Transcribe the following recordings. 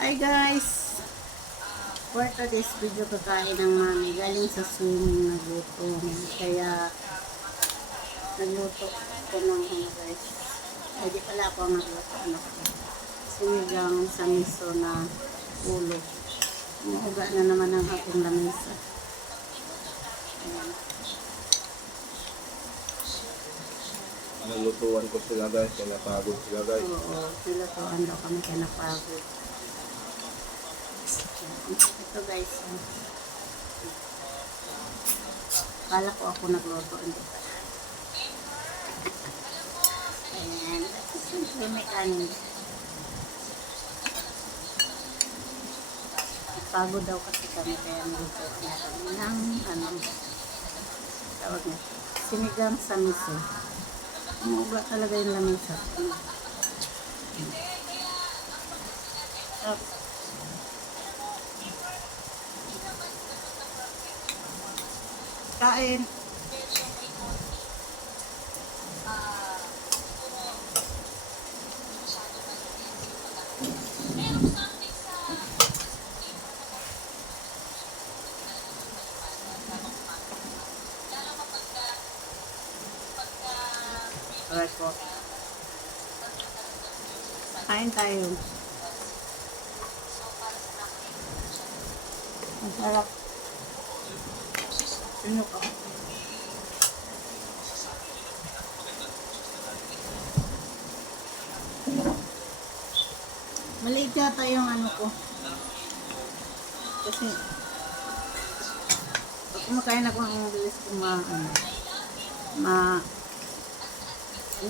Hi guys! For today's video, kakain ng mami. Galing sa swimming, nagutom. Kaya, nagluto ko ng guys. Ay, di pala ako ang nagluto. Sinigang sa miso na ulo. Umuuga na naman ang aking lamesa. Ayan. Nalutuan ko sila guys, kaya napagod sila guys. Oo, nilutuan daw kami kaya napagod. Ito guys, kala ko ako nagluto, hindi pa. Ayan, siyempre may kanin. Pagod daw kasi kami kaya nagluto na kami ng tawag na, sinigang sa miso. Umuuga talaga yung lamesa. Kain. Alright po. Kain tayo. Ang sarap. Sino ka? Maliit yata yung ano ko. Kasi pag kumakain ako ang bilis ko ano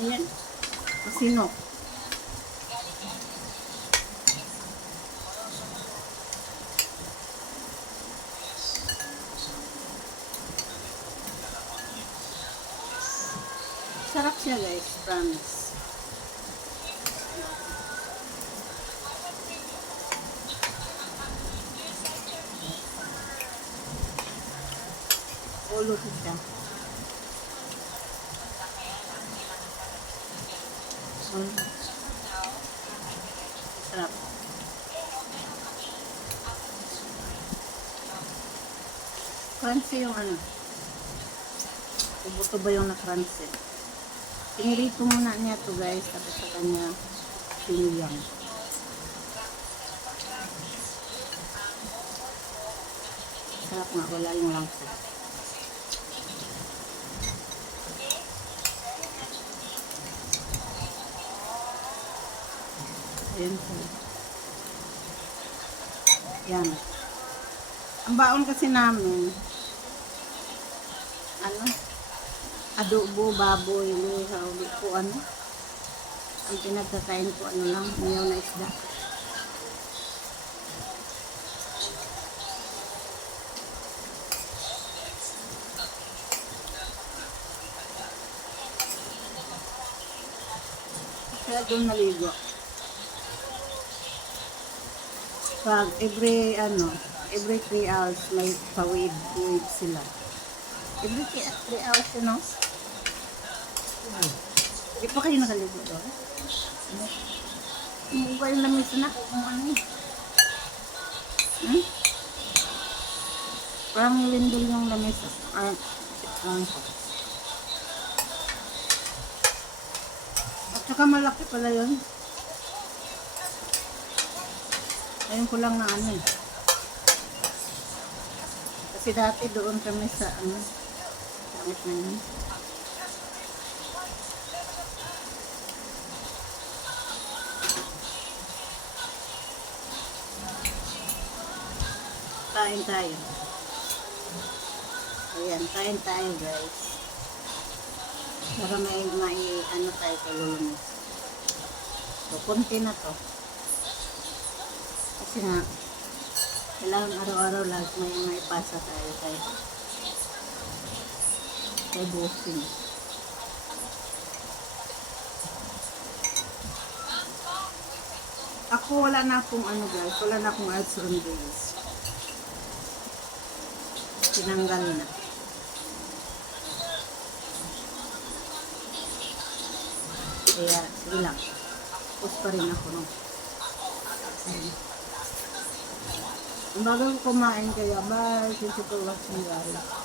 yan? Masinok. Sarap siya guys, promise. Ulo siya. Sarap. Crunchy yung ano. Tubo-tubo yung na-crunchy. Pinirito muna niya to guys, tapos sa kanya siniyang. Sarap nga, wala yung langsa. Ayan po. Yan. Ang baon kasi namin, ano? Adobo, baboy, lihaw, ko ano. Ang pinagkakain ko ano lang, niyaw na isda. Kaya doon naligo. Pag every 3 hours may pa-wave sila. Every 3 hours, you know? Hindi pa kayo nakaligo doon? Umuuga yung lamesa na kung ano. Parang lindol yung lamesa. At saka malaki pala yun. Ayun ko lang na ano eh. Kasi dati doon kami sa langit na yun. Kain tayo. Ayan, kain tayo guys. Para may ano tayo kalulunis. So, konti na to. Kasi nga, kailangan araw-araw lang may ipasa tayo kay bossing. Ako wala na akong guys, wala na akong ads on days. Tinanggal na. Kaya, sige lang. Post pa rin ako no. Bago kumain kaya, bye. Thank you for watching guys.